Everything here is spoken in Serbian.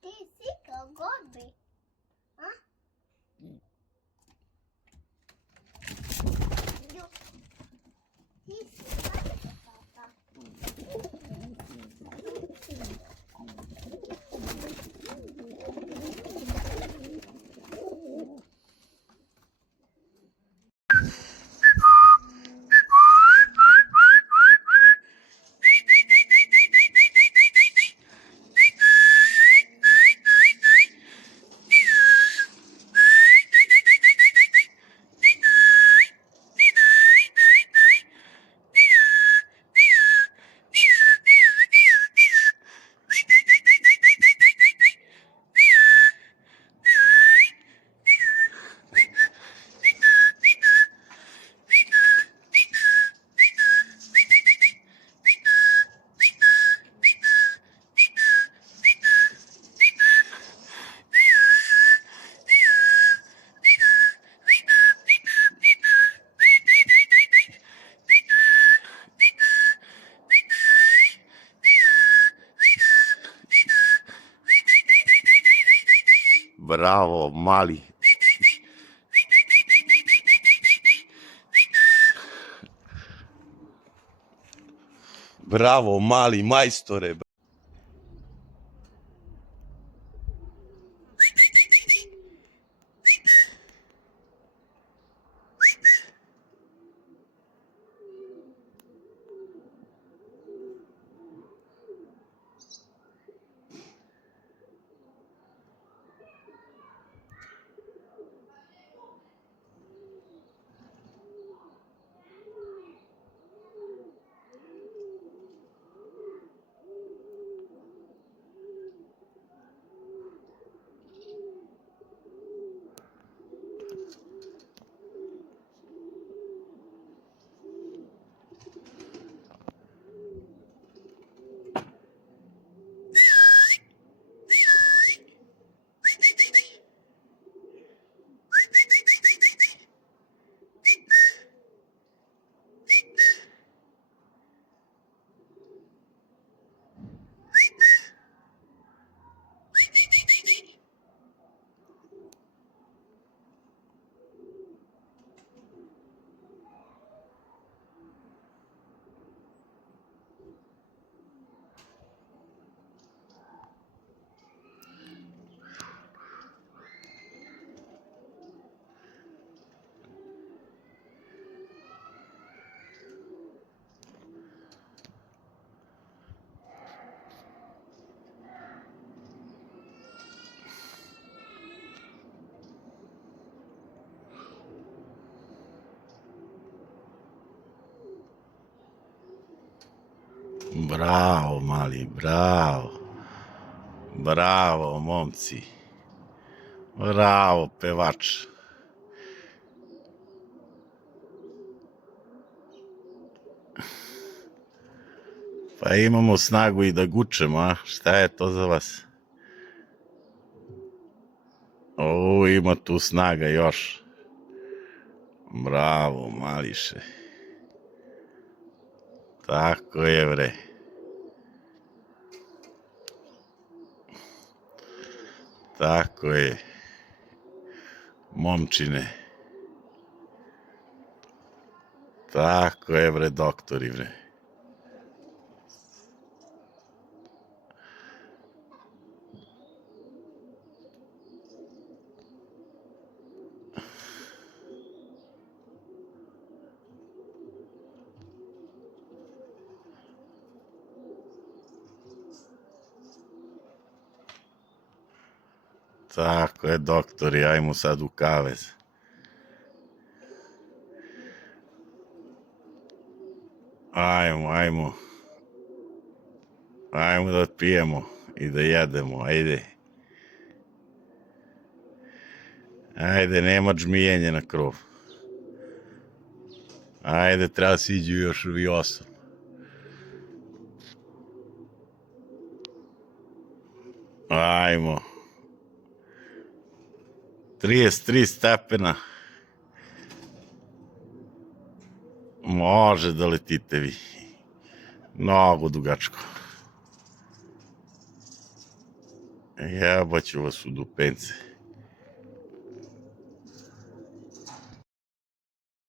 ti si kao gobi. A? Ti si gobi, papa. Bravo, mali. Bravo, mali majstore. Bravo, mali, bravo. Bravo, momci. Bravo, pevač. Pa imamo snagu i da gučemo, a? Šta je to za vas? O, ima tu snaga još. Bravo, mališe. Tako je, bre. Tako je. Momčine. Tako je, bre, doktori, bre. Tako je, doktori, ajmo sad u kavez. Ajmo, ajmo. Ajmo da pijemo i da jedemo, ajde. Ajde, nema džmijenje na krov. Ajde, treba siđu još ovi 8. Ajmo. 33 stepena. Može da letite vi. Mnogo dugačko. Jabaću vas u dupence.